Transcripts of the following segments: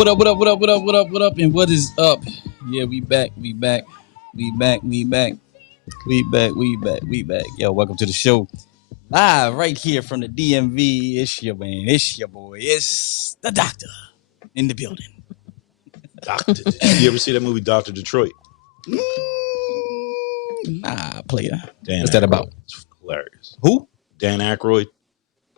What up, what up, what up, what up, what up, what up, and what is up? Yeah, we back, we back, we back, we back, we back, we back, we back. Yo, welcome to the show. Live right here from the DMV. It's your man, it's your boy, it's the doctor in the building. Doctor. You ever see that movie Doctor Detroit? Nah, player. Dan What's that Aykroyd. about? It's hilarious. Who? Dan Aykroyd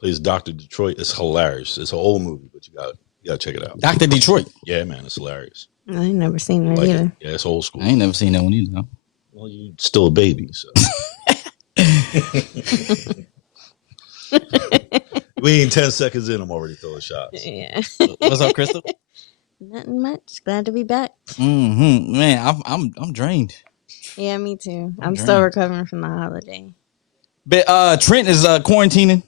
plays Doctor Detroit. It's hilarious. It's an old movie, but you gotta check it out. Dr. Detroit. Yeah, man, it's hilarious. I ain't never seen that Like it. either. Yeah, it's old school. I ain't never seen that one either. Well, you still a baby, so. We ain't 10 seconds in. I'm already throwing shots. Yeah. What's up, Crystal? Nothing much. Glad to be back. Man, I'm drained. Yeah, me too. I'm I'm still drained. recovering from the holiday. But Trent is quarantining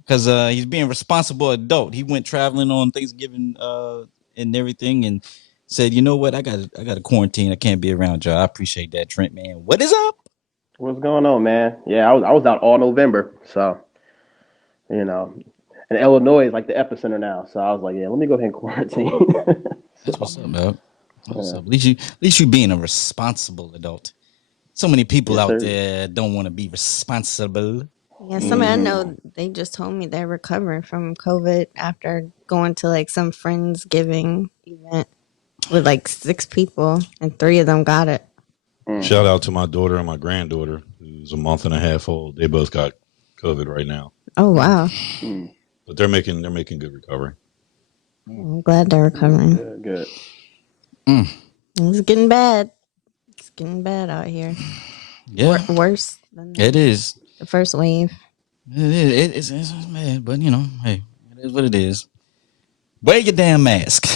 because he's being a responsible adult. He went traveling on Thanksgiving and everything, and said, "You know what? I got a quarantine. I can't be around y'all. I appreciate that, Trent, man. What is up?" What's going on, man? Yeah, I was out all November, so you know, and Illinois is like the epicenter now. So I was like, yeah, let me go ahead and quarantine. That's what's up, man. What's up? At least you being a responsible adult. So many people Yes, out sir. there don't want to be responsible. Yeah, somebody I know, they just told me they're recovering from COVID after going to like some Friendsgiving event with like 6 people and 3 of them got it. Shout out to my daughter and my granddaughter, who's a month and a half old. They both got COVID right now, Oh, wow. but they're making good recovery. I'm glad they're recovering. Good. It's getting bad. It's getting bad out here. Yeah, Worse than it is. the first wave. It's mad, but you know, hey, it is what it is. Wear your damn mask.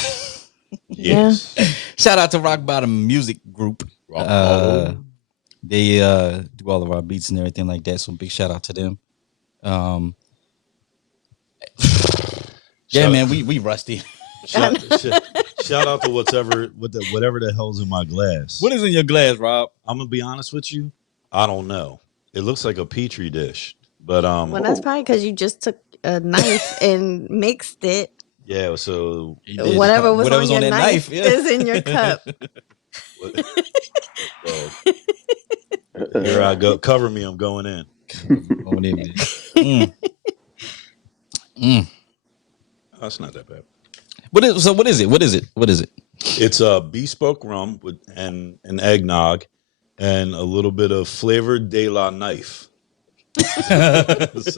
Yes. Shout out to Rock Bottom Music Group. They do all of our beats and everything like that. So big shout out to them. Yeah, Shout- man, we rusty. Shout out to whatever the hell's in my glass. What is in your glass, Rob? I'm gonna be honest with you. I don't know. It looks like a petri dish, but Well, that's probably because you just took a knife and mixed it. yeah. So Whatever was Whatever's on your that knife yeah. is in your cup. here I go. Cover me. I'm going in. On it, man. That's not that bad. What is it? What is it? It's a bespoke rum with and an eggnog and a little bit of flavored De La Knife. so it's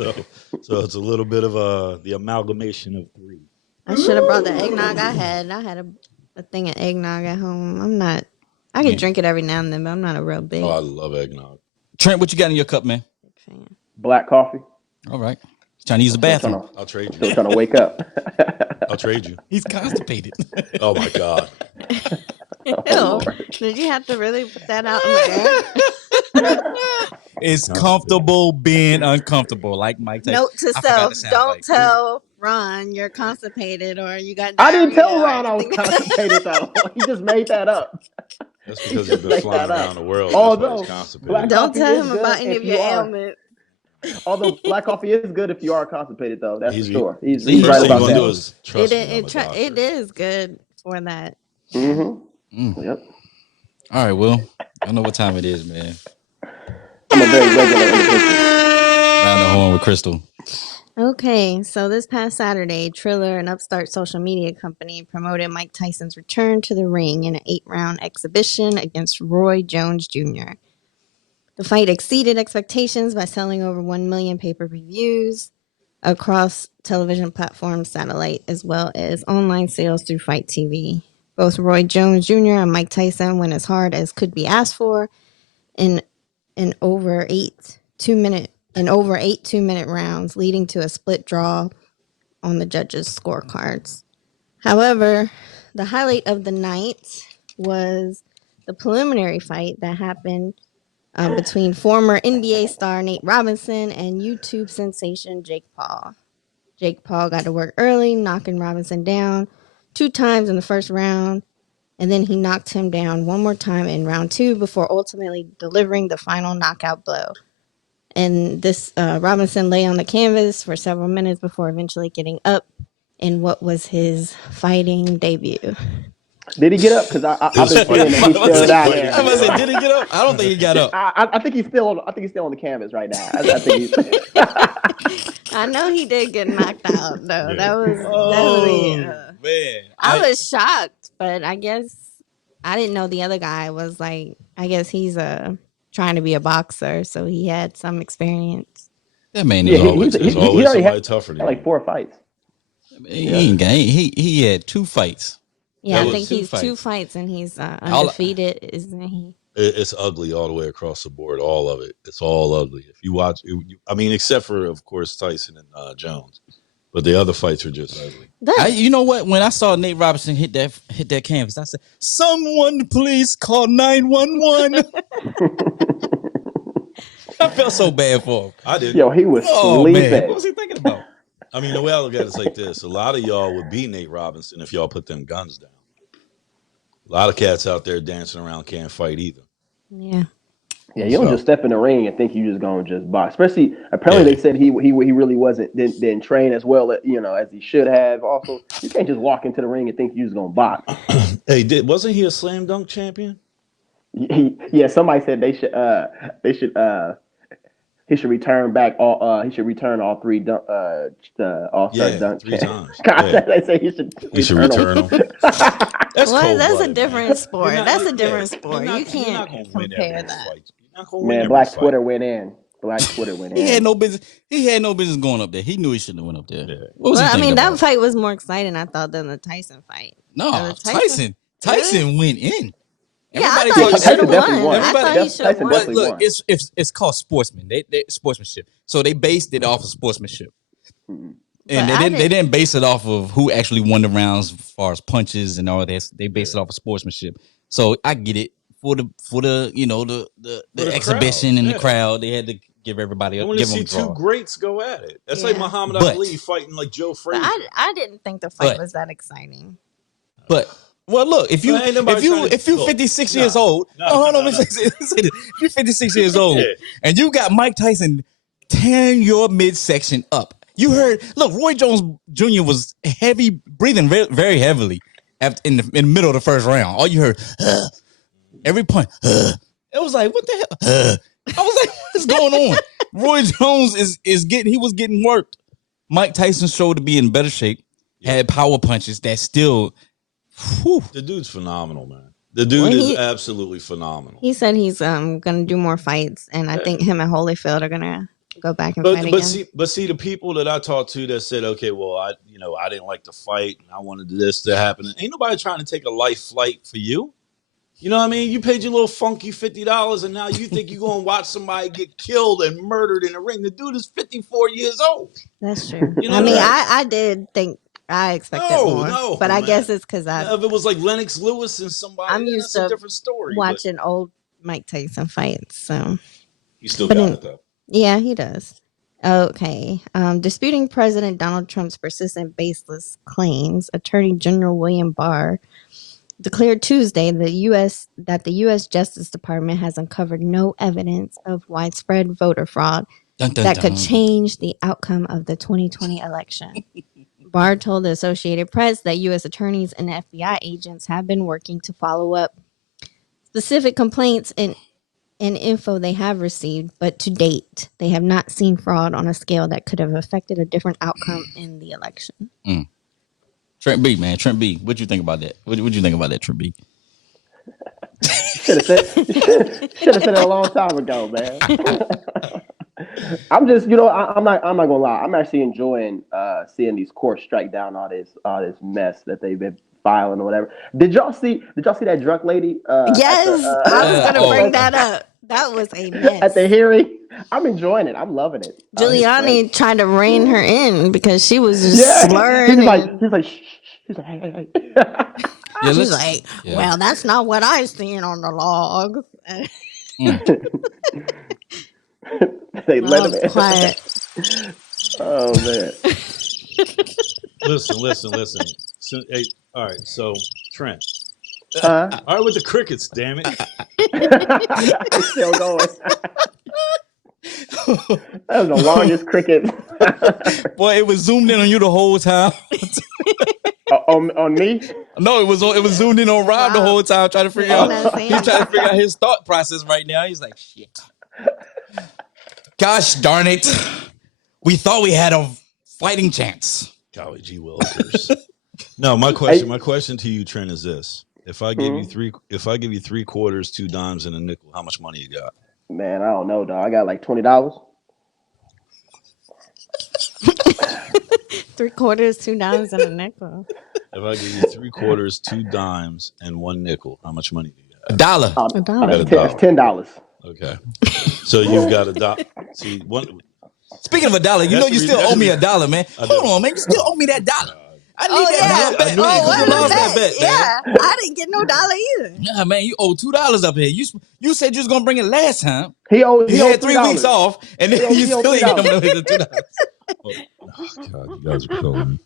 a little bit of the amalgamation of 3. I should have brought the eggnog I had. I had a thing of eggnog at home. I could drink it every now and then, but I'm not a real big Oh, I love eggnog. Trent, what you got in your cup, man? fan. Black coffee. All right. Trying to use the bathroom. I'll trade Still you. trying to wake up. I'll trade you. He's constipated. Oh my God. Ew. Did you have to really put that out in the air? It's comfortable being uncomfortable, like Mike Tyson. Note to I forgot self: the sound don't bite. tell Ron you're constipated or you got. I didn't tell diarrhea or Ron I was anything. constipated though. He just made that up. That's because you've been Make flying that up. around the world. Although, That's why he's constipated. black- Don't Coffee tell is him good about any if of your you are. ailments. Although black coffee is good if you are constipated, though. That's for He's- sure. He's First First right thing about you're gonna do that. is trust me. I'm a It doctor. is good for that. Yep. All right, well, I know what time it is, man. I'm a very regular individual. Round the horn with Crystal. Okay, so this past Saturday, Triller, an upstart social media company, promoted Mike Tyson's return to the ring in an 8-round exhibition against Roy Jones Jr. The fight exceeded expectations by selling over 1 million pay-per-view views across television platforms, satellite, as well as online sales through Fight TV. Both Roy Jones Jr. and Mike Tyson went as hard as could be asked for in over 8 2-minute rounds, leading to a split draw on the judges' scorecards. However, the highlight of the night was the preliminary fight that happened between former NBA star Nate Robinson and YouTube sensation Jake Paul. Jake Paul got to work early, knocking Robinson down 2 times in the first round, and then he knocked him down one more time in round 2 before ultimately delivering the final knockout blow. And this Robinson lay on the canvas for several minutes before eventually getting up in what was his fighting debut. Did he get up? Because I've His been seeing that he's fighting- still down fighting- there. I was say, did he get up? I don't think he got up. I think he's still on. I think he's still on the canvas right now. I think he's. I know he did get knocked out though. Yeah. That was Oh definitely. man, I was shocked, but I guess I didn't know the other guy was like. I guess he's trying to be a boxer, so he had some experience. that man Yeah, is always. There's he always already somebody had tougher than like you. 4 fights. He ain't got. He had 2 fights. Yeah, That I was think he's 2 fights. fights and he's undefeated, isn't he? It's ugly all the way across the board. All of it. It's all ugly. If you watch, I mean, except for of course Tyson and Jones, but the other fights are just ugly. You know what? When I saw Nate Robinson hit that canvas, I said, "Someone please call 911." I felt so bad for him. I did. Yo, he was Oh sleeping. man, what was he thinking about? I mean, the way I look at it is like this: a lot of y'all would beat Nate Robinson if y'all put them guns down. A lot of cats out there dancing around can't fight either. Yeah. Yeah, you don't So- just step in the ring and think you just gonna just box. Especially, apparently Yeah. they said he really didn't train as well, as he should have. Also, you can't just walk into the ring and think you just gonna box. Hey, wasn't he a slam dunk champion? Yeah, somebody said he should return back all. He should return all 3 dunk, the all-star Yeah, dunk 3 champs. times. God, Yeah. they say he should. He should return them. That's Well, that's a cold-blooded, different man. sport. You're not- That's a yeah, different you're sport. not- You you're can't not gonna win compare every that. fight. You're not gonna win Man, every Black fight. Twitter went in. Black Twitter went in. He had no business. He had no business going up there. He knew he shouldn't have went up there. Yeah. What was Well, he I thinking mean, that about? fight was more exciting, I thought, than the Tyson fight. No, Tyson- Tyson went in. Yeah, I Everybody thought he talks- should have definitely won. won. I thought he Everybody- should have Tyson won. But definitely look, won. it's called sportsman. They sportsmanship. So they based it off of sportsmanship, Mhm. and But they didn't base it off of who actually won the rounds as far as punches and all that. They based it off of sportsmanship. So I get it for the the the exhibition crowd, and yeah. the crowd. They had to give everybody I a want give to them see a 2 draw. greats go at it. That's like Yeah. Muhammad But- Ali fighting like Joe But Frazier. I didn't think the fight But- was that exciting. But well, look, if you Well, ain't nobody trying to- if you look, 56 nah, years old, nah, hold nah, on, nah. say this. If you're 56 years old Yeah. and you got Mike Tyson tearing your midsection up, you heard. Look, Roy Jones Jr. was breathing very heavily in the middle of the first round. All you heard, every punch. It was like, what the hell? I was like, what's going on? Roy Jones he was getting worked. Mike Tyson showed to be in better shape. Had power punches that still. Whew. The dude's phenomenal, man. The dude Well, is he- absolutely phenomenal. He said he's gonna do more fights, and I think him and Holyfield are gonna go back and fight But again. see, the people that I talked to that said, okay, well, I didn't like the fight and I wanted this to happen. Ain't nobody trying to take a life flight for you. You know what I mean? You paid your little funky $50 and now you think you're going to watch somebody get killed and murdered in the ring. The dude is 54 years old. That's true. You know I mean, that? I did think I expected more, No, but I man. guess it's because I If it was like Lennox Lewis and somebody, I'm then used that's a to different story. but watching old Mike Tyson fights. So he still but got in- it though. yeah, he does. Okay. Disputing President Donald Trump's persistent baseless claims, Attorney General William Barr declared Tuesday that the U.S. Justice Department has uncovered no evidence of widespread voter fraud Dun, dun, that could dun. change the outcome of the 2020 election. Barr told the Associated Press that U.S. attorneys and FBI agents have been working to follow up specific complaints and info they have received, but to date, they have not seen fraud on a scale that could have affected a different outcome in the election. Trent B, man. Trent B. What you think about that? What you think about that, Trent B? Should have said it a long time ago, man. I'm just, I'm not gonna lie. I'm actually enjoying seeing these courts strike down all this mess that they've been filing or whatever. Did y'all see that drunk lady? Yes, I was going to oh. bring that up. That was a mess. at the hearing. I'm enjoying it. I'm loving it. Giuliani tried to rein her in because she was just Yeah. slurring. He's and like, shh, shh. He's like, hey. Yeah, she's let's- like, yeah. well, that's not what I seen on the log. They I let was him in. quiet. Oh man. Listen. So, hey, all right, so Trent. Huh? All right, with the crickets, damn it. It's still going. That was the longest cricket. Boy, it was zoomed in on you the whole time. On me? No, it was zoomed in on Rob the Wow. whole time, trying to figure Saying out. that, saying He's trying to that. figure out his thought process right now. He's like, shit. Gosh darn it. We thought we had a fighting chance. Golly gee willikers. No, my question to you, Trent, is this: if I give you three quarters, 2 dimes, and a nickel, how much money you got? Man, I don't know, dog. I got like $20. 3/4, $2 and a nickel. If I give you 3 quarters, 2 dimes, and 1 nickel, how much money do you have? $1. $1. Got It's $10. Okay, so you've got $1. See, one. Speaking of $1, you know you still owe me $1, man. I know. Hold on, man. You still owe me that $1. I need Oh, that yeah. $1 back. I knew Oh, you you could lost lose that bet, man. Yeah, I didn't get no dollar either. Yeah, man, you owe $2 up here. You said you was gonna bring it last time. He owed You had 3 $3. weeks off, and then He you owed still ain't $3. giving away the $2. Oh, God, you guys are killing me.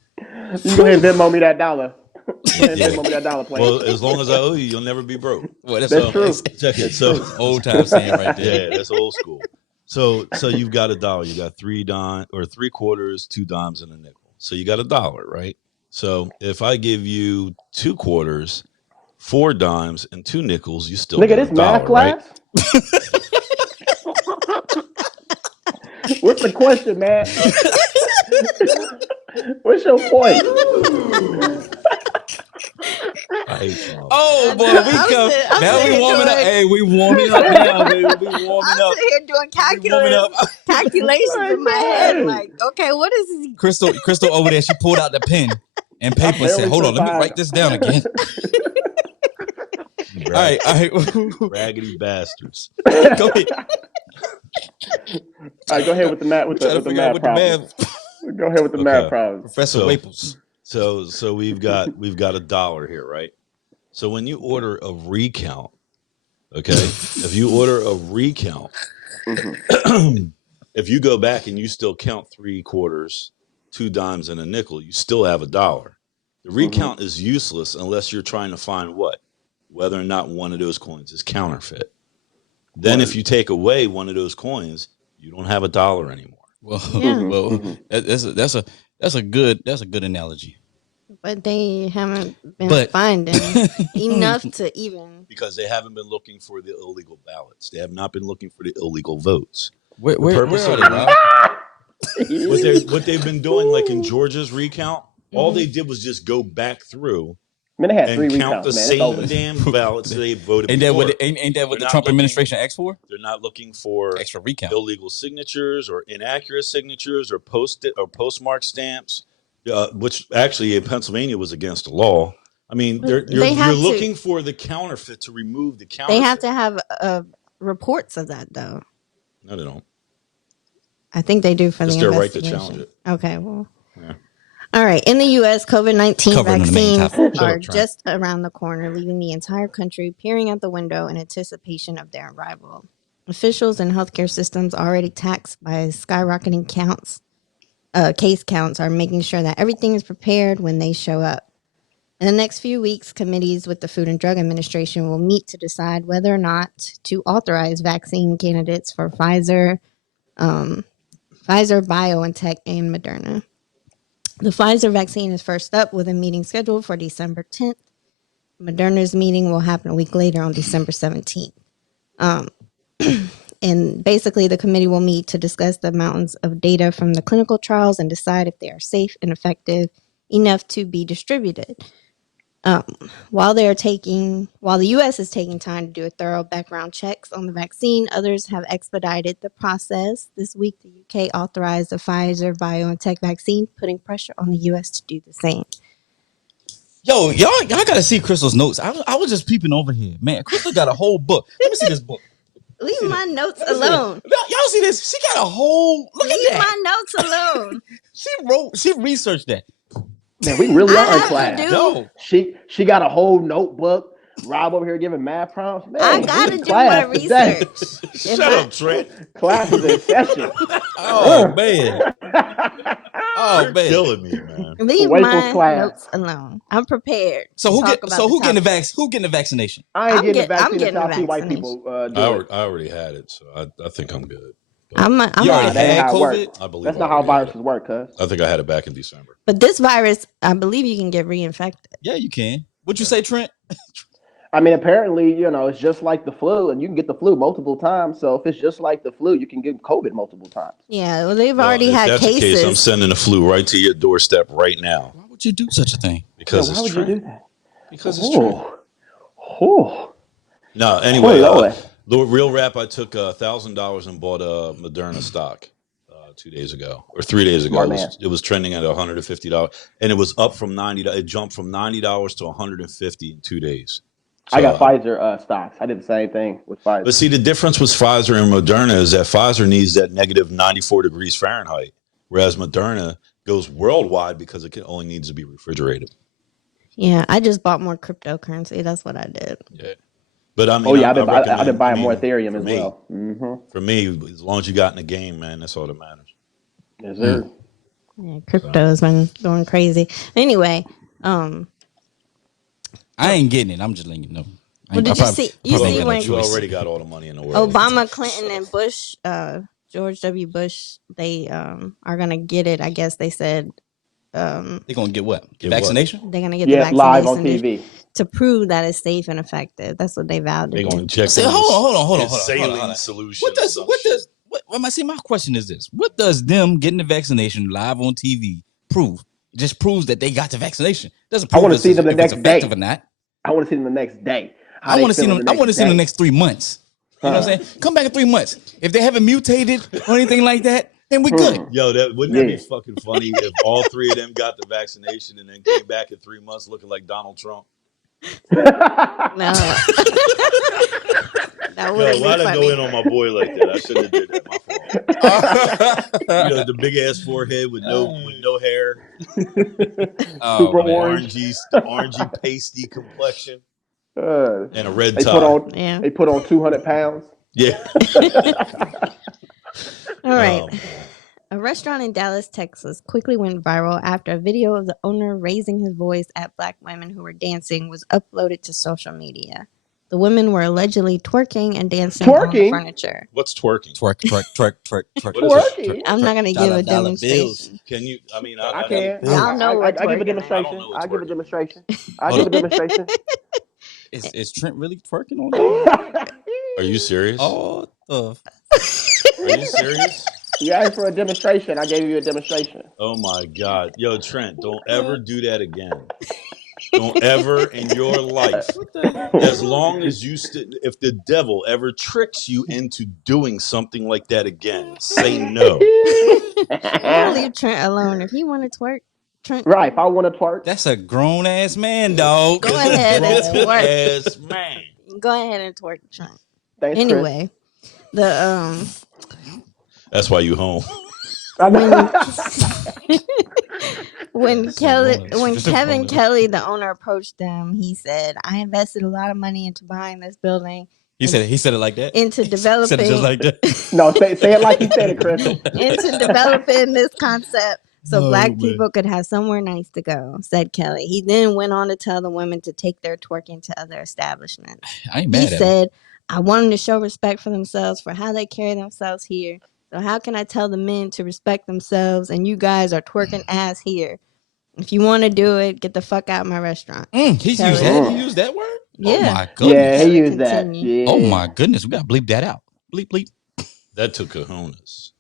You go ahead and Venmo me that dollar. Go ahead and Yeah. Venmo me that dollar, please. Well, as long as I owe you, you'll never be broke. Well, That's true. Check it. So Old time saying right there. yeah, that's old school. So you've got $1. You got 3 quarters, 2 dimes, and a nickel. So you got $1, right? So if I give you 2 quarters, 4 dimes, and 2 nickels, you still Nigga, got this math $1, right? class? What's the question, man? What's your point? I hate y'all. Oh boy, I'm now we sitting warming up. doing- Hey, we warming up now, baby. We warming I'm up. sitting here doing We warming up. calculations in my head. Like, okay, what is he? Crystal over there, she pulled out the pen and paper and said, "Hold on, let me write this down again." All right. Raggedy bastards. Go ahead. All right, go ahead with the math. With Try to the figure out math what the problem. math. Go ahead with the Okay. math problem. Professor So- Waples. So we've got $1 here, right? So when you order a recount, okay, if you order a recount, if you go back and you still count 3 quarters, 2 dimes, and a nickel, you still have $1. The recount is useless unless you're trying to find what? Whether or not one of those coins is counterfeit. Then if you take away one of those coins, you don't have $1 anymore. Well, Yeah. well, that's a good analogy. But they haven't been But- finding enough to even. Because they haven't been looking for the illegal ballots. They have not been looking for the illegal votes. Where purpose are of they, it- Rob? What they've been doing, like in Georgia's recount, all they did was just go back through Man, they had 3 and count recounts, the man. It's over. same damn ballots they voted Ain't that before. what ain't that what They're the not Trump looking- administration asked for? They're not looking for Extra recount. illegal signatures or inaccurate signatures or postmark stamps, which actually in Pennsylvania was against the law. I mean, They you're have to- looking for the counterfeit to remove the counterfeit. They have to have reports of that, though. No, they don't. I think they do for It's the their right to investigation. challenge it. Okay, well. Yeah. All right. In the U.S., COVID-19 Covering the main vaccines topic. Shut are up, Trump. just around the corner, leaving the entire country peering out the window in anticipation of their arrival. Officials and healthcare systems already taxed by skyrocketing case counts are making sure that everything is prepared when they show up. In the next few weeks, committees with the Food and Drug Administration will meet to decide whether or not to authorize vaccine candidates for Pfizer, BioNTech, and Moderna. The Pfizer vaccine is first up with a meeting scheduled for December 10th. Moderna's meeting will happen a week later on December 17th. And basically, the committee will meet to discuss the amounts of data from the clinical trials and decide if they are safe and effective enough to be distributed. While the U.S. is taking time to do a thorough background checks on the vaccine, others have expedited the process. This week, the UK authorized the Pfizer BioNTech vaccine, putting pressure on the U.S. to do the same. Yo, y'all gotta see Crystal's notes. I was just peeping over here, man. Crystal got a whole book. Let me see this book. Leave my notes Let me see alone. this. Y'all see this? She got a whole. Look Leave at that. my notes alone. She researched that. Man, we really I are in have to class. do- Yo, She got a whole notebook. Rob over here giving math problems. Man, I we gotta in do my class today. research. Shut I- up, Trent. Class is in session. oh man, oh You're man. killing me, man. Leave Wait my for class. notes alone. I'm prepared. So to who talk get? about So who the getting the topic. Who getting the vaccination? I ain't I'm getting the getting vaccine the until I see white vaccination. people do it. I already had it, so I think I'm good. I'm You already that ain't had how it COVID. works. I believe That's I not how already had viruses it. work, cuz. I think I had it back in December. but this virus, I believe you can get reinfected. Yeah, you can. What'd you say, Trent? I mean, apparently, it's just like the flu, and you can get the flu multiple times. So if it's just like the flu, you can get COVID multiple times. Yeah, well, they've Well, already if had that's the case, I'm cases. sending the flu right to your doorstep right now Why would you do such a thing? because Why it's would Trent. you do that? Because it's Trent. Oh. No, anyway, Lord. the real rap. I took $1,000 and bought a Moderna stock 2 days ago or 3 days ago. Smart It was trending at $150, and it was up from $90. It jumped from $90 to $150 in 2 days. I got Pfizer stocks. I did the same thing with Pfizer. But see, the difference with Pfizer and Moderna is that Pfizer needs that negative 94 degrees Fahrenheit, whereas Moderna goes worldwide because it only needs to be refrigerated. Yeah, I just bought more cryptocurrency. That's what I did. Yeah. But I mean, I've been recommend- buying more Ethereum for as me, well. Mm-hmm. For me, as long as you got in the game, man, that's all that matters. Yes, sir. Yeah, crypto has been going crazy. Anyway, I ain't getting it. I'm just letting you know. Well, did you see- you probably see ain't got no when- You choice. already got all the money in the world. Obama, Clinton, and Bush, George W. Bush, they are gonna get it. I guess they said They're gonna get what? Get what? vaccination? they're gonna get the Yeah, vaccination live on TV. to prove that it's safe and effective. That's what they vowed to They're going to do. inject Say, them hold on. with Hold saline on. solution. My question is this: what does them getting the vaccination live on TV prove? It just proves that they got the vaccination. Doesn't I prove wanna if see them the it's next effective day. or not. I want to see them the next day. I want to see them. I want to see them the next 3 months. You know what I'm saying? Come back in 3 months. If they haven't mutated or anything like that, then we good. Yo, wouldn't that be Yeah. fucking funny if all three of them got the vaccination and then came back in 3 months looking like Donald Trump? No, that would Yo, why'd be I go funny. in on my boy like that? I shouldn't have did that. My fault. The big ass forehead with no hair, Super man. orange. orangey pasty complexion, and a red They tie. put on. Yeah. They put on 200 pounds. Yeah. All right. Um, A restaurant in Dallas, Texas quickly went viral after a video of the owner raising his voice at black women who were dancing was uploaded to social media. The women were allegedly twerking and dancing on the Twerking? furniture. what's twerking? Twerk. What is Twerking? I'm not going to give a $dollar bills. demonstration. Can you? I mean, I can. Y'all know what I give a twerking is. demonstration. I don't know what I give a twerking demonstration. I Hold give a on. demonstration. Is Trent really twerking on that? Are you serious? Oh, the Are you serious? You asked for a demonstration. I gave you a demonstration. Oh my God. Yo, Trent, don't ever do that again. Don't ever in your life. As long as if the devil ever tricks you into doing something like that again, say no. I'll leave Trent alone. If he want to twerk, Trent, Right. If I want to twerk, that's a grown ass man, dog. Go ahead and twerk. Ass man. Go ahead and twerk, Trent. thanks, Chris. Anyway, the That's why you home. I know. when That's Kelly, a bonus. when Just a Kevin bonus. Kelly, the owner, approached them, he said, "I invested a lot of money into buying this building, He said it like that. into He said it developing, just like that. No, say it like he said it, Chris. into developing this concept." So Oh, black man. people could have somewhere nice to go, said Kelly. He then went on to tell the women to take their twerking to other establishments. I ain't He mad at him. said, I want them to show respect for themselves, for how they carry themselves here. So how can I tell the men to respect themselves and you guys are twerking ass here? If you want to do it, get the fuck out of my restaurant. He Kelly. used that word? Yeah. Oh my Yeah, goodness. he used that. Continue. Yeah. Oh my goodness. We gotta bleep that out. Bleep bleep. That took cojones.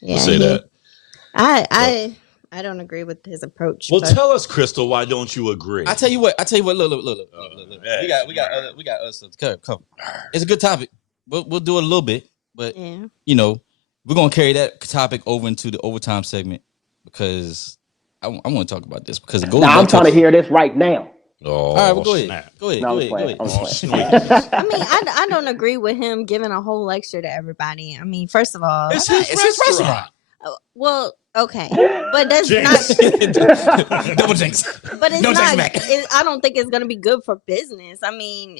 Yeah, We'll say he- that. I don't agree with his approach. Well, but- tell us, Crystal, why don't you agree? I tell you what. Look. Yeah. We got us to cover. It's a good topic. We'll do it a little bit, but yeah. we're gonna carry that topic over into the overtime segment because I want to talk about this because it goes. Now I'm back trying to hear this right now. Oh, All right, well, go ahead. snap. Go ahead. No, Go I'm ahead. playing. Go I'm ahead. playing. I mean, I don't agree with him giving a whole lecture to everybody. I mean, first of all, It's his restaurant. well, okay, but that's Jinx. not. Double jinx. But it's No not. takes back. I don't think it's gonna be good for business. I mean,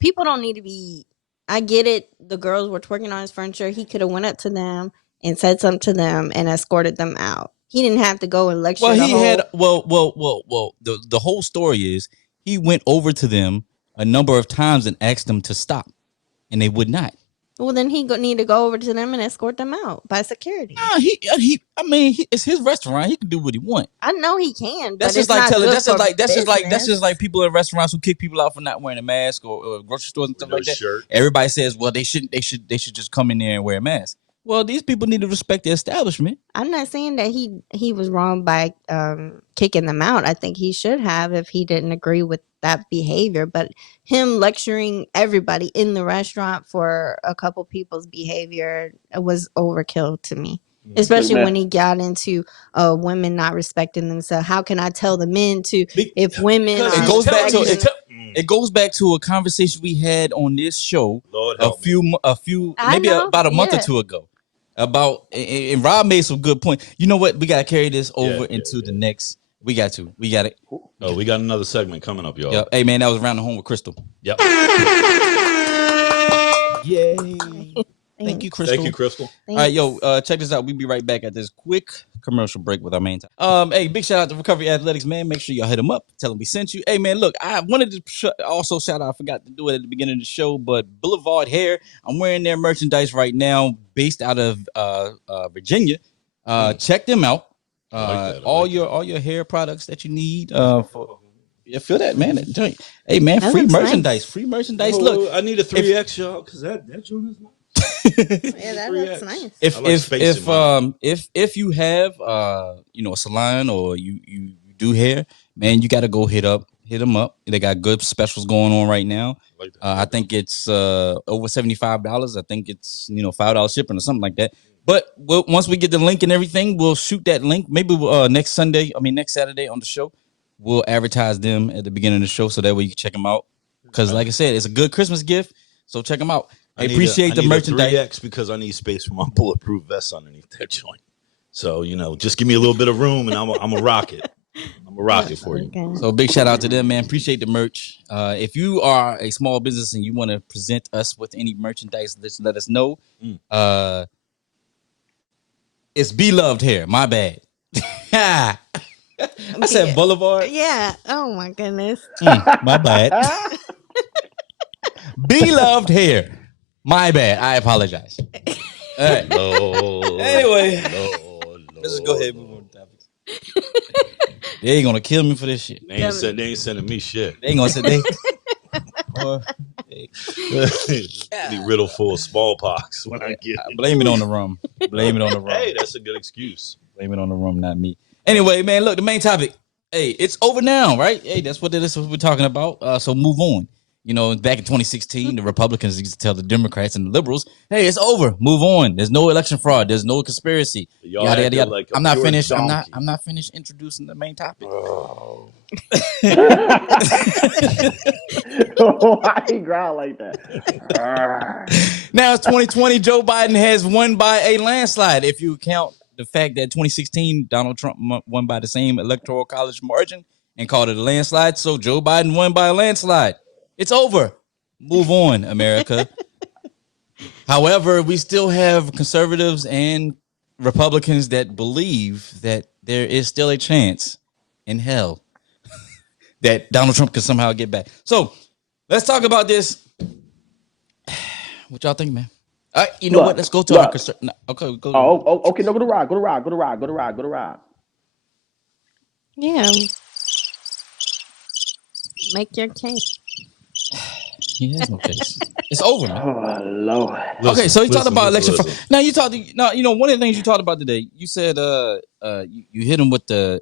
people don't need to be. I get it. The girls were twerking on his furniture. He could have went up to them and said something to them and escorted them out. He didn't have to go and lecture. Well, the he whole, had. Well. The whole story is he went over to them a number of times and asked them to stop, and they would not. Well, then need to go over to them and escort them out by security. Nah, it's his restaurant. He can do what he want. I know he can, That's but just it's like not telling. good That's just for like business. people in restaurants who kick people out for not wearing a mask or grocery stores and stuff no like that. shirt. Everybody says, well, they should just come in there and wear a mask. Well, these people need to respect the establishment. I'm not saying that he was wrong by kicking them out. I think he should have if he didn't agree with that behavior. But him lecturing everybody in the restaurant for a couple people's behavior was overkill to me. Especially when he got into women not respecting themselves. How can I tell the men to if women are it goes back to a conversation we had on this show Lord a help few maybe about a month or two ago. About and Rob made some good points. You know what? We gotta carry this over into the next. We got it. Oh, we got another segment coming up, y'all. Yep. Hey man, that was Around the Home with Crystal. Yep. Yay. Thank you, Crystal. Thank you, Crystal. All right, yo, check this out. We'll be right back at this quick commercial break with our main time. Hey, big shout out to Recovery Athletics, man. Make sure y'all hit them up. Tell them we sent you. Hey, man, look, I wanted to also shout out. I forgot to do it at the beginning of the show, but Boulevard Hair. I'm wearing their merchandise right now, based out of Virginia. Check them out. All your hair products that you need. Feel that, man. That joint. Hey, man, that free merchandise. nice. Free merchandise. Oh, Look, I need a 3X, y'all, because that joint is nice. Yeah, that looks nice. If you have a salon or you do hair, man, you got to go hit them up. They got good specials going on right now. I think it's over $75. I think it's $5 shipping or something like that. But once we get the link and everything, we'll shoot that link. Maybe next Saturday on the show, we'll advertise them at the beginning of the show so that way you can check them out. Because like I said, it's a good Christmas gift. So check them out. I appreciate the merchandise. 3X because I need space for my bulletproof vest underneath that joint. So just give me a little bit of room, and I'm a rock it. I'm a rock it for you. Okay. So big shout out to them, man. Appreciate the merch. If you are a small business and you want to present us with any merchandise, let us know. It's Beloved Hair. My bad. I said Boulevard. Yeah. Oh my goodness. My bad. Beloved Hair. My bad. I apologize. All right. Anyway, let's just go ahead and move on to topics. They ain't gonna kill me for this shit. They ain't sending me shit. They ain't gonna say they. Be riddled full of smallpox when I get it. Blame it on the rum. Blame it on the rum. Hey, that's a good excuse. Blame it on the rum, not me. Anyway, man, look, the main topic. Hey, it's over now, right? Hey, that's what we're talking about. So move on. Back in 2016, the Republicans used to tell the Democrats and the liberals, "Hey, it's over. Move on. There's no election fraud. There's no conspiracy." Yada, yada, yada. Like I'm not finished. Donkey. I'm not finished introducing the main topic. Oh. Why he growl like that? Now it's 2020. Joe Biden has won by a landslide. If you count the fact that 2016 Donald Trump won by the same electoral college margin and called it a landslide, so Joe Biden won by a landslide. It's over. Move on, America. However, we still have conservatives and Republicans that believe that there is still a chance in hell that Donald Trump can somehow get back. So let's talk about this. What y'all think, man? All right, you know what? Let's go to our concern. No, okay, go. Okay. No, go to Rob. Yeah. Make your case. He has no case. It's over, man. Oh Lord. Okay, so you talked about election fraud. Now you talked. Now one of the things you talked about today. You said you hit him with the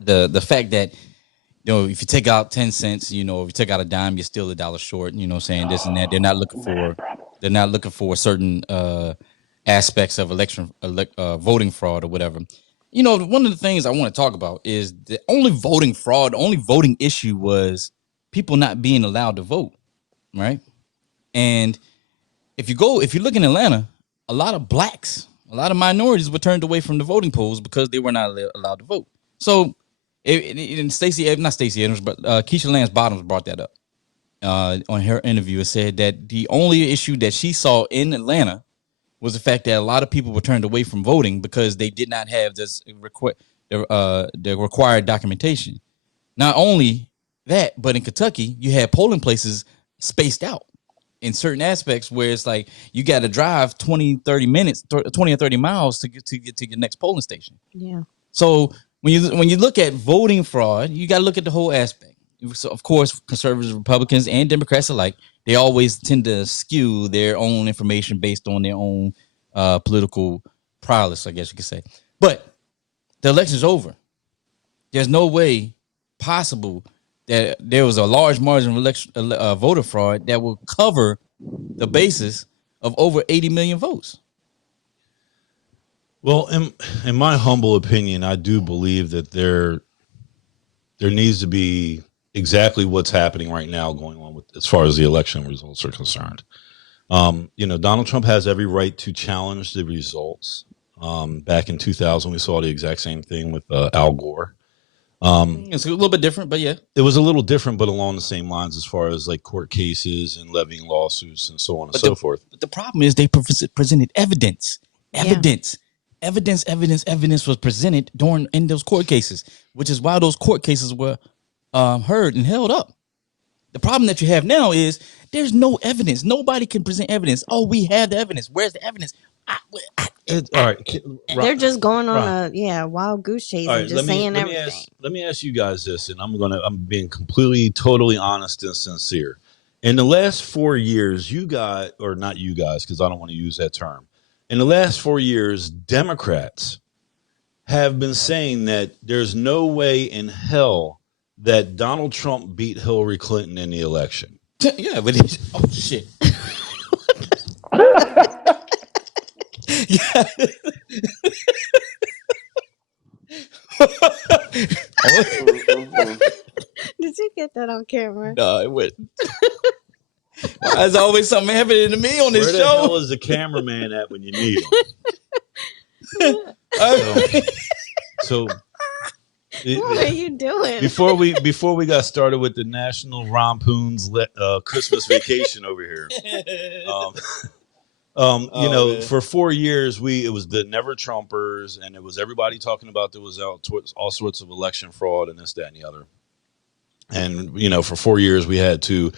the fact that if you take out 10 cents, if you take out a dime, you're still $1 short. Saying this and that. They're not looking for certain aspects of voting fraud or whatever. One of the things I want to talk about is the only voting issue was people not being allowed to vote, right? And if you look in Atlanta, a lot of blacks, a lot of minorities were turned away from the voting polls because they were not allowed to vote. So, Keisha Lance Bottoms brought that up on her interview. It said that the only issue that she saw in Atlanta was the fact that a lot of people were turned away from voting because they did not have the required documentation. Not only that, but in Kentucky, you had polling places spaced out. in certain aspects where it's like you got to drive 20, 30 minutes, 20 or 30 miles to get to your next polling station. Yeah. So when you look at voting fraud, you got to look at the whole aspect. So of course, conservatives, Republicans, and Democrats alike, they always tend to skew their own information based on their own political prowess, I guess you could say. But the election's over. There's no way possible that there was a large margin of election voter fraud that will cover the basis of over 80 million votes. Well, in my humble opinion, I do believe that there needs to be exactly what's happening right now going on with as far as the election results are concerned. Donald Trump has every right to challenge the results. Back in 2000, we saw the exact same thing with Al Gore. It's a little bit different, but yeah. It was a little different, but along the same lines as far as like court cases and levying lawsuits and so on and so forth. But the problem is they presented evidence. Evidence was presented in those court cases, which is why those court cases were heard and held up. The problem that you have now is there's no evidence. Nobody can present evidence. Oh, we have the evidence. Where's the evidence? All right. They're just going on a wild goose chase and just saying everything. Let me ask you guys this, and I'm being completely, totally honest and sincere. In the last 4 years, or not you guys, because I don't want to use that term. In the last 4 years, Democrats have been saying that there's no way in hell that Donald Trump beat Hillary Clinton in the election. Yeah, but oh shit. Yeah. Did you get that on camera? No, it wouldn't. There's always something happening to me on this Where the show. hell is the cameraman at when you need him? So What are you doing? before we got started with the National Rompoons Christmas vacation over here, for 4 years it was the Never Trumpers, and it was everybody talking about there was all sorts of election fraud and this, that, and the other. And for 4 years we had to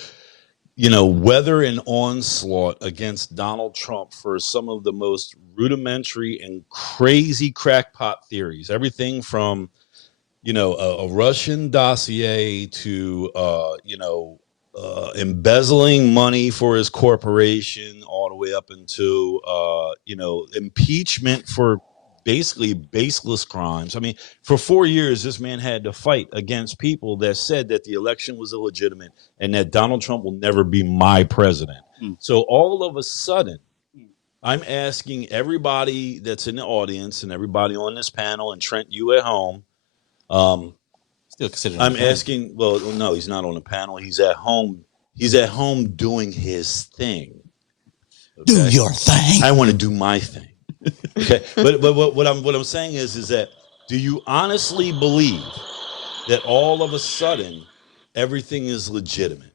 weather an onslaught against Donald Trump for some of the most rudimentary and crazy crackpot theories. Everything from, a Russian dossier to, embezzling money for his corporation, all the way up into, impeachment for basically baseless crimes. I mean, for 4 years, this man had to fight against people that said that the election was illegitimate and that Donald Trump will never be my president. So all of a sudden, I'm asking everybody that's in the audience and everybody on this panel, and Trent, you at home, Still considered. I'm asking, well, no, he's not on the panel. He's at home. He's at home doing his thing. Okay? Do your thing. I want to do my thing. Okay, but what I'm saying is that, do you honestly believe that all of a sudden everything is legitimate,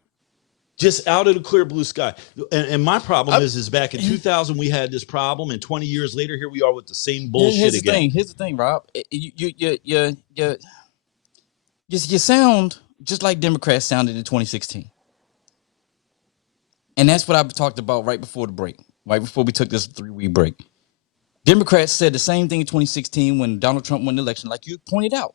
just out of the clear blue sky? And my problem is back in 2000 we had this problem, and 20 years later here we are with the same bullshit again. Here's the thing, Rob. You sound just like Democrats sounded in 2016, and that's what I talked about right before the break, right before we took this 3-week break. Democrats said the same thing in 2016 when Donald Trump won the election, like you pointed out.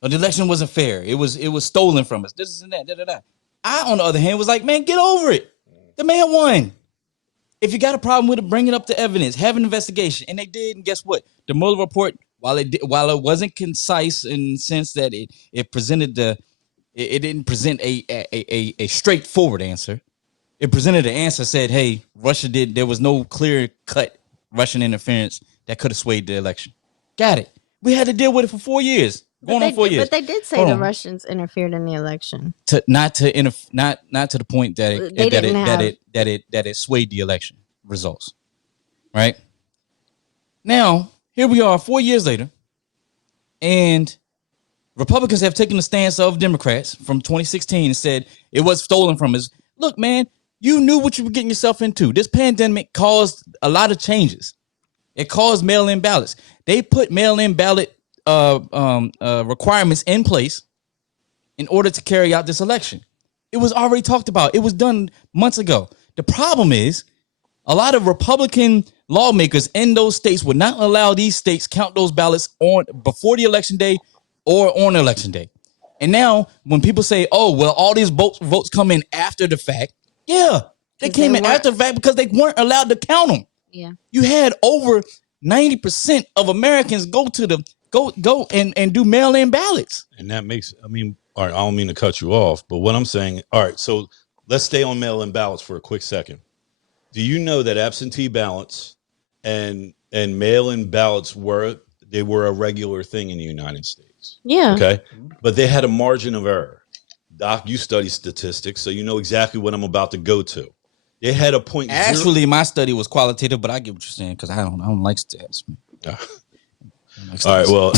The election wasn't fair. It was stolen from us. This and that. Da, da, da. I, on the other hand, was like, man, get over it. The man won. If you got a problem with it, bring it up to evidence. Have an investigation. And they did. And guess what? The Mueller report, while it wasn't concise in the sense that it presented it didn't present a straightforward answer. It presented an answer, said, hey, there was no clear cut Russian interference that could have swayed the election. Got it. We had to deal with it for 4 years. Going on 4 years. But they did say the Russians interfered in the election. Not to the point that it swayed the election results. Right? Now, here we are 4 years later, and Republicans have taken the stance of Democrats from 2016 and said it was stolen from us. Look, man, you knew what you were getting yourself into. This pandemic caused a lot of changes. It caused mail-in ballots. They put mail-in ballot requirements in place in order to carry out this election. It was already talked about. It was done months ago. The problem is a lot of Republican lawmakers in those states would not allow these states count those ballots on before the election day or on election day. And now when people say, oh, well, all these votes come in after the fact. Yeah, they 'Cause came they in after the fact because they weren't allowed to count them. Yeah. You had over 90% of Americans go and do mail-in ballots. And that makes, I mean, all right, I don't mean to cut you off, but what I'm saying, all right, so let's stay on mail-in ballots for a quick second. Do you know that absentee ballots and mail-in ballots were a regular thing in the United States? Yeah. Okay. But they had a margin of error. Doc, you study statistics, so you know exactly what I'm about to go to. They had a point. Actually, my study was qualitative, but I get what you're saying because I don't like stats. All right. Well,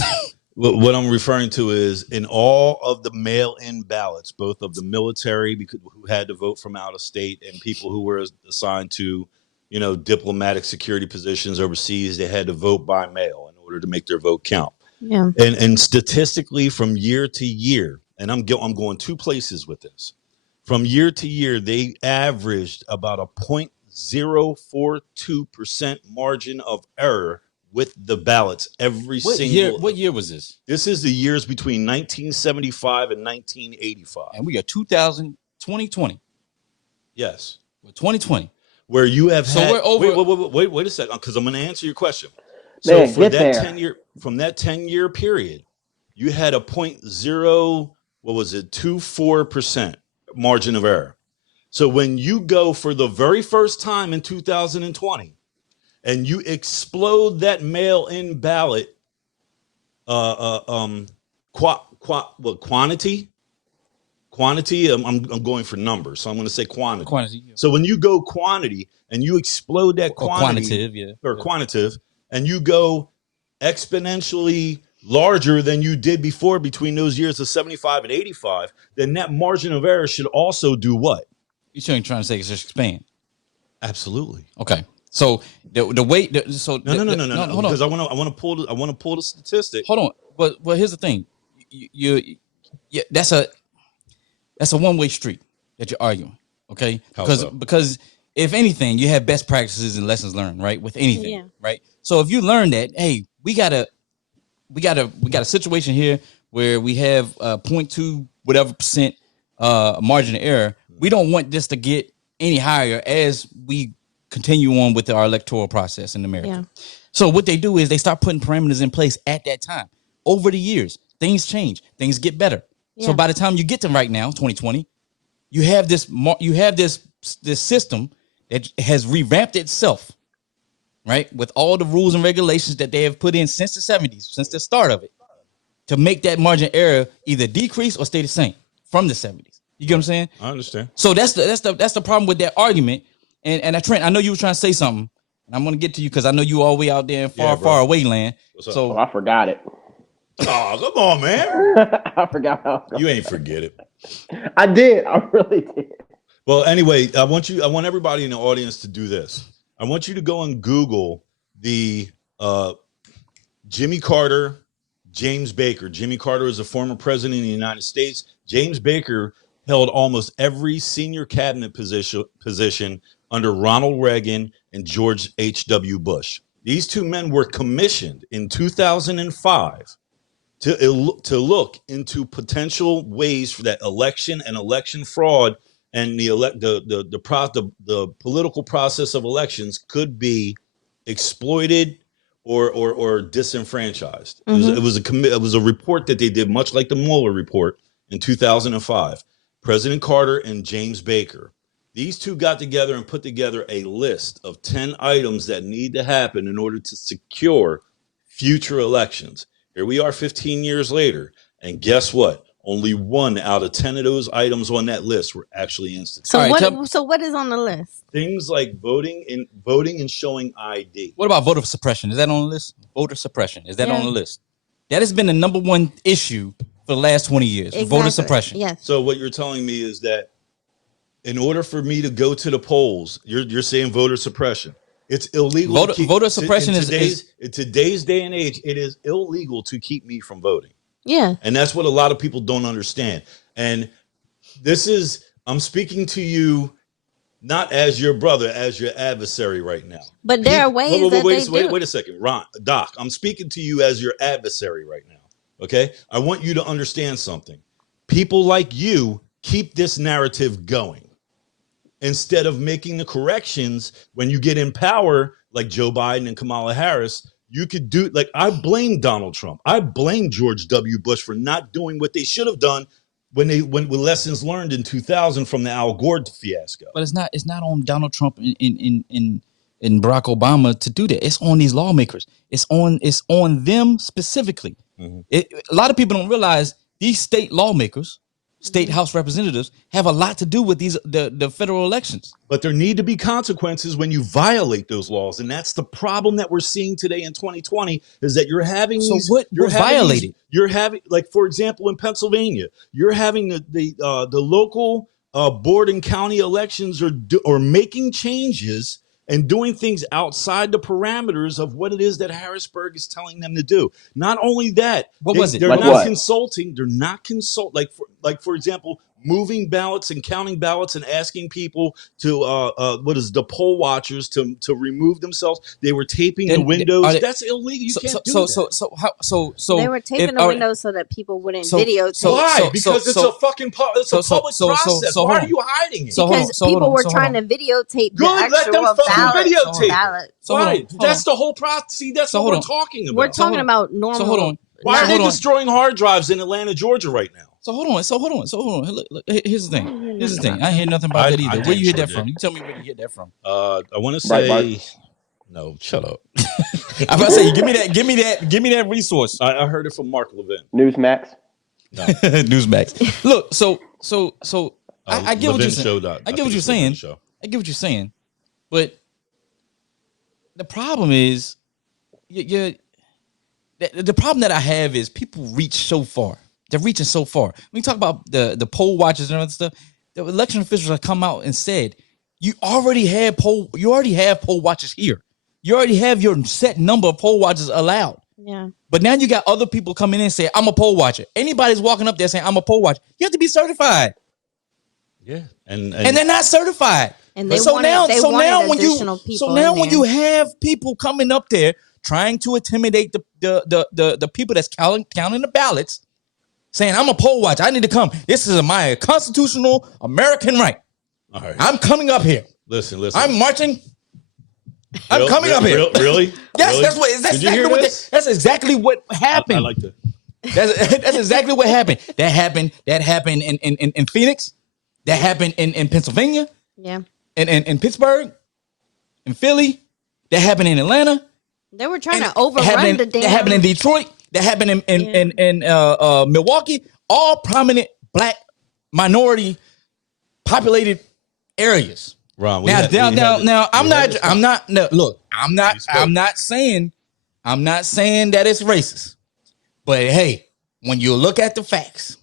what I'm referring to is in all of the mail-in ballots, both of the military who had to vote from out of state and people who were assigned to, diplomatic security positions overseas, they had to vote by mail in order to make their vote count. Yeah. And statistically, from year to year, and I'm going two places with this. From year to year, they averaged about a 0.042% margin of error with the ballots What year was this? This is the years between 1975 and 1985. And we are 2020. Yes. We're 2020. Where you have we're over. Wait a second, because I'm going to answer your question. Man, So for get that there. 10-year period, you had a 24% margin of error. So when you go for the very first time in 2020 and you explode that mail-in ballot quantity, I'm going for numbers, so I'm going to say quantity. Yeah. So when you go quantity and you explode that quantitative, and you go exponentially larger than you did before between those years of 75 and 85, then that margin of error should also do what? You're trying to say it's just expand. Absolutely. Okay. So the way No. Hold because on. I want to pull the statistic. Hold on. But here's the thing. That's a one-way street that you're arguing. Okay. Because if anything, you have best practices and lessons learned, right? With anything, Yeah. right? So if you learn that, hey, we got a situation here where we have 0.2 whatever percent margin of error. We don't want this to get any higher as we continue on with our electoral process in America. Yeah. So what they do is they start putting parameters in place at that time. Over the years, things change, things get better. Yeah. So by the time you get to right now, 2020, you have this system that has revamped itself, right? With all the rules and regulations that they have put in since the 70s, since the start of it, to make that margin of error either decrease or stay the same from the 70s. You get what I'm saying? I understand. So that's the problem with that argument. And Trent, I know you were trying to say something, and I'm gonna get to you because I know you all the way out there in far away land. What's up? So Oh, I forgot it. Oh, come on, man. I forgot how You ain't forget it. I did. I really did. Well, anyway, I want everybody in the audience to do this. I want you to go and Google the Jimmy Carter, James Baker. Jimmy Carter is a former president of the United States. James Baker held almost every senior cabinet position under Ronald Reagan and George H.W. Bush. These two men were commissioned in 2005 to look into potential ways for that election and election fraud and the political process of elections could be exploited or disenfranchised. Mhm. It was a report that they did, much like the Mueller report in 2005. President Carter and James Baker. These two got together and put together a list of 10 items that need to happen in order to secure future elections. Here we are 15 years later, and guess what? Only 1 out of 10 of those items on that list were actually instituted. So All right, so what is on the list? Things like voting and showing ID. what about voter suppression? Is that on the list? Voter suppression, is that Yeah. on the list? That has been the number one issue for the last 20 years. Exactly. Voter suppression. Yes. So what you're telling me is that in order for me to go to the polls, you're saying voter suppression. It's illegal. Voter suppression in today's day and age, it is illegal to keep me from voting. Yeah. And that's what a lot of people don't understand. And I'm speaking to you not as your brother, as your adversary right now. But there are ways that they do. Wait a second, Ron, Doc. I'm speaking to you as your adversary right now. Okay, I want you to understand something. People like you keep this narrative going instead of making the corrections when you get in power, like Joe Biden and Kamala Harris. You could do, like, I blame Donald Trump. I blame George W. Bush for not doing what they should have done when they went with lessons learned in 2000 from the Al Gore fiasco. But it's not on Donald Trump in Barack Obama to do that. It's on these lawmakers. It's on them specifically. Mm-hmm. A lot of people don't realize these state lawmakers, state House representatives, have a lot to do with the federal elections. But there need to be consequences when you violate those laws, and that's the problem that we're seeing today in 2020. Is that you're having So these? what violated? You're having, like, for example, in Pennsylvania, you're having the local board and county elections are making changes and doing things outside the parameters of what it is that Harrisburg is telling them to do. Not only that, What was it? They're Like not what? consulting. They're not for example, moving ballots and counting ballots and asking people to the poll watchers to remove themselves. They were taping the windows. That's illegal. You can't do that. So They were taping the windows so that people wouldn't videotape. Why? Because it's a fucking public process. Why hold are on. you hiding it? So hold on, Because hold people on, were so hold trying on. to videotape Good, the let them actual fucking videotape. ballot. So hold on, Right. hold That's on. the whole process. See, that's So what hold we're on. talking about. We're talking on. about normal. So hold on. Why are they Hold on. destroying hard drives in Atlanta, Georgia right now? So hold on. Look, here's the thing. I hear nothing about I- that I either. Where you hear sure that from? You tell me where you hear that from. I want to say Breitbart. no. Shut up. I'm about to say, give me that resource. I heard it from Mark Levin. Newsmax. Newsmax. Look, so I get what you're saying. Show. I get what you're saying. I get what you're saying, but the problem is, the problem that I have is people reach so far. They're reaching so far. When you talk about the poll watchers and other stuff, the election officials have come out and said, you already have poll watchers here. You already have your set number of poll watchers allowed. Yeah. But now you got other people coming in and say, I'm a poll watcher. Anybody's walking up there saying, I'm a poll watcher. You have to be certified. Yeah, and And they're not certified. And they so wanted, now, they so wanted now when additional you, people so now in when there. you have people coming up there trying to intimidate the people that's counting the ballots, saying I'm a poll watcher, I need to come. This is my constitutional American right. all right. I'm coming up here. Listen. I'm marching. I'm coming up here. Really? Yes, Really? that's Did you hear this? that's exactly what happened. I like to. That's exactly what happened. That happened in Phoenix. That happened in Pennsylvania. Yeah. In Pittsburgh, in Philly. That happened in Atlanta. They were trying And to overrun the damn. That happened in Detroit. That happened in Milwaukee. All prominent black minority populated areas. Ron, Now, I'm not saying that it's racist, but hey, when you look at the facts,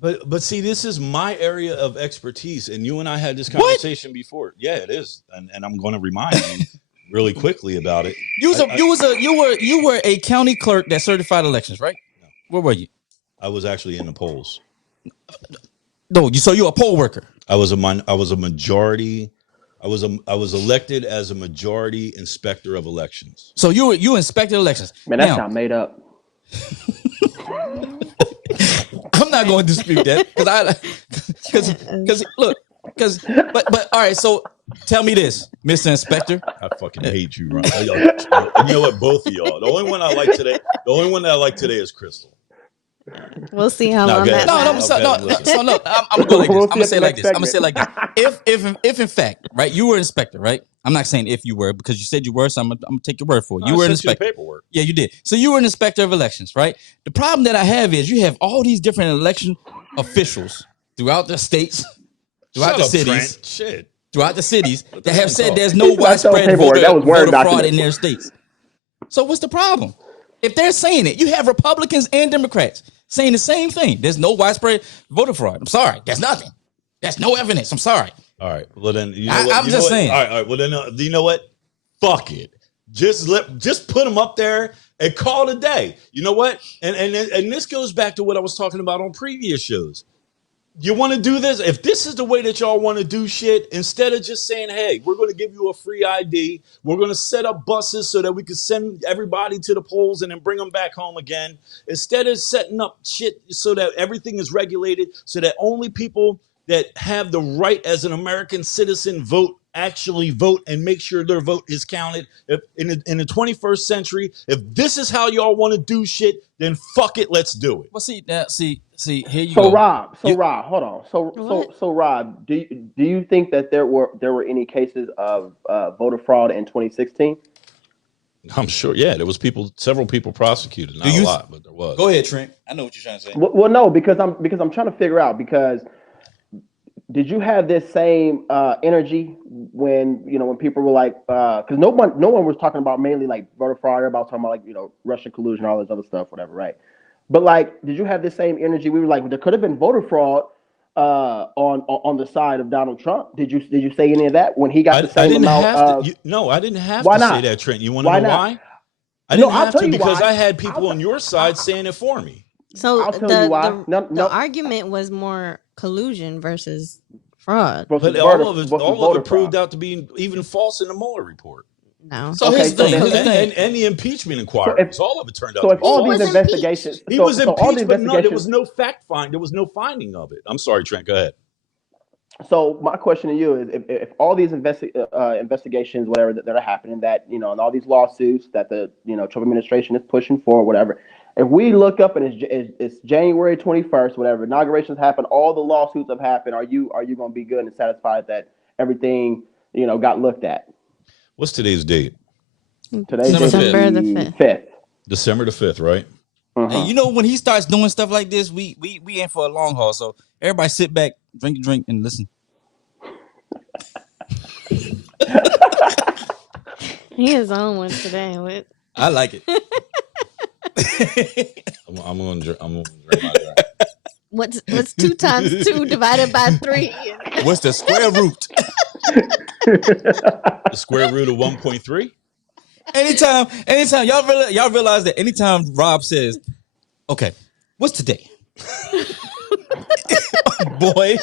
But see, this is my area of expertise, and you and I had this conversation before. Yeah, it is, and I'm going to remind you really quickly about it. you were a county clerk that certified elections, right? No. Where were you? I was actually in the polls. No, so you're a poll worker. I was a majority. I was elected as a majority inspector of elections. So you inspected elections. Man, that Now, sound made up. I'm not going to dispute that because but all right. So tell me this, Mr. Inspector. I fucking hate you, Ron. You know what? Both of y'all. The only one I like today is Crystal. We'll see how No, long go that ahead. lasts. So look, I'm gonna go like this. We'll I'm gonna see say at like the this. next I'm gonna say like this. If in fact, right, you were an inspector, right? I'm not saying if you were because you said you were, so I'm gonna take your word for it. You were an inspector. Paperwork. Yeah, you did. So you were an inspector of elections, right? The problem that I have is you have all these different election officials throughout the states, throughout the cities, throughout the cities that have said there's no widespread paperwork. That was Word voter fraud document. in their states. So what's the problem? If they're saying it, you have Republicans and Democrats saying the same thing. There's no widespread voter fraud. I'm sorry. There's nothing. There's no evidence. I'm sorry. All right. Well, then you know what? I'm just saying. All right. Well, then do you know what? Fuck it. Just put them up there and call it a day. You know what? And this goes back to what I was talking about on previous shows. You want to do this? If this is the way that y'all want to do shit, instead of just saying, hey, we're going to give you a free ID, we're going to set up buses so that we can send everybody to the polls and then bring them back home again. Instead of setting up shit so that everything is regulated, so that only people that have the right as an American citizen actually vote and make sure their vote is counted. If in the 21st century, if this is how y'all want to do shit, then fuck it, let's do it. Well, see, here you So go. Rob, You- hold on. What? So Rob, do you think that there were any cases of voter fraud in 2016? I'm sure, yeah, there was several people prosecuted, not a lot, but there was. Go ahead, Trent. I know what you're trying to say. Well, no, because I'm trying to figure out, because did you have this same energy when when people were like, because no one was talking about mainly like voter fraud, everybody was talking about like Russian collusion, all this other stuff, whatever, right? But like, did you have this same energy? We were like, there could have been voter fraud on the side of Donald Trump. Did you say any of that when he got the I same didn't amount have of? to. No, I didn't have Why to say not? that, Trent. You want to Why know not? why? I No, didn't I'll have tell to you because why. I had people on your side saying it for me. So I'll tell you why. the No. argument was more collusion versus fraud. Versus But all of voter it proved fraud. out to be even false in the Mueller report No. So Okay, here's the so thing. then- Here's the thing. and the impeachment So inquiries. All of it turned out So to if be all false. these was investigations, impeached. He was so all the impeached, but no, there investigations. was no fact find. There was no finding of it. I'm sorry, Trent. Go ahead. So my question to you is, if all these investigations, whatever that are happening, that and all these lawsuits that the Trump administration is pushing for, whatever, if we look up and it's January 21st, whatever, inaugurations happen, all the lawsuits have happened, are you going to be good and satisfied that everything got looked at? What's today's date? Today's December the the 5th. 5th. December the 5th, right? And when he starts doing stuff like this, we in for a long haul. So everybody sit back, drink a drink, and listen. He is on one today. What? I like it. I'm going to drink my drink. What's 2 times 2 divided by 3? What's the square root? The square root of 1.3? anytime y'all realize that anytime Rob says, "Okay, what's today?" Boy,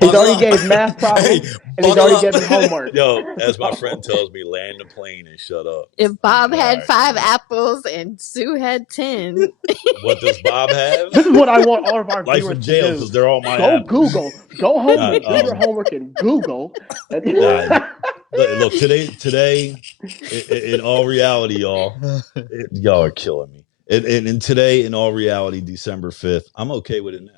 He's already gave math problems and he's already given homework. Yo, as my friend tells me, land the plane and shut up. If Bob had Right. 5 apples and Sue had 10, What does Bob have? This is what I want all of our Life viewers in to jail, do. because they're all my Go apples. Google. Go home and do your um, homework and Google. Nah, look, today, in all reality, y'all, y'all are killing me. And today, in all reality, December 5th, I'm okay with it now.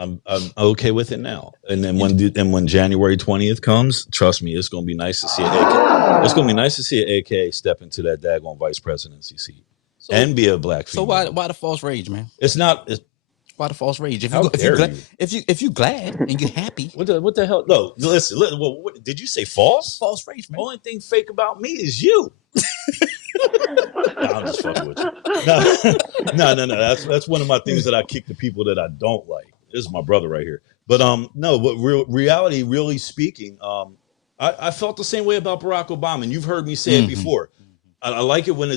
I'm okay with it now. And then when January 20th comes, trust me, it's gonna be nice to see an AK. It's gonna be nice to see an AK step into that daggone vice presidency seat and be a black So female. why the false rage, man? It's not. Why the false rage? If How you dare glad, you? if you glad and you're happy, What the hell? No, listen. What, did you say false? false rage, man. Only thing fake about me is you. I'm just fucking with you. No. That's one of my things that I kick the people that I don't like. This is my brother right here. But no. But reality, really speaking, I felt the same way about Barack Obama, and you've heard me say it before. I like it when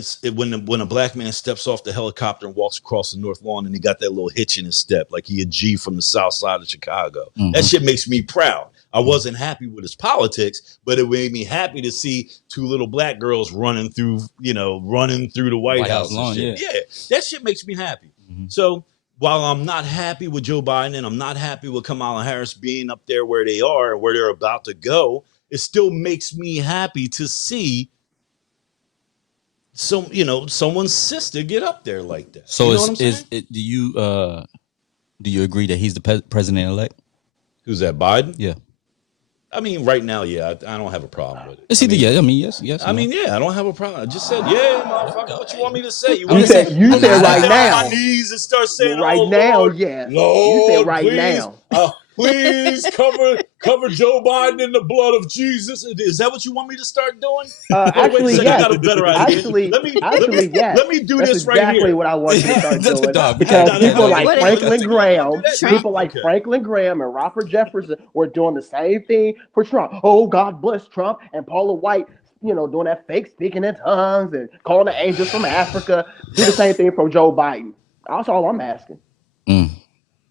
when a black man steps off the helicopter and walks across the North Lawn, and he got that little hitch in his step, like he a G from the South Side of Chicago. That shit makes me proud. I wasn't happy with his politics, but it made me happy to see 2 little black girls running through the White House lawn, and shit. Yeah, that shit makes me happy. So while I'm not happy with Joe Biden and I'm not happy with Kamala Harris being up there where they are, where they're about to go, it still makes me happy to see someone's sister get up there like that. So you know what I'm saying? do you agree that he's the president elect? Who's that, Biden? Yeah. I mean, right now, yeah, I don't have a problem with it. It's either yes. I mean, yes. I mean, yeah, I don't have a problem. I just said, yeah, motherfucker. What you want me to say? You I'm want just me You to said get right down now. on my knees and start saying, Right oh, now, Lord, yes. Lord, You said right please, now. please cover Joe Biden in the blood of Jesus. Is that what you want me to start doing? Actually, wait a second, yes. I got a better idea. Actually, yes. Let me do That's this right exactly here. what I want you to start That's doing. dog. Because No, people like what is- Franklin Graham, Trump? people like Okay. Franklin Graham and Robert Jefferson were doing the same thing for Trump. Oh, God bless Trump. And Paula White, doing that fake speaking in tongues and calling the angels from Africa. Do the same thing for Joe Biden. That's all I'm asking.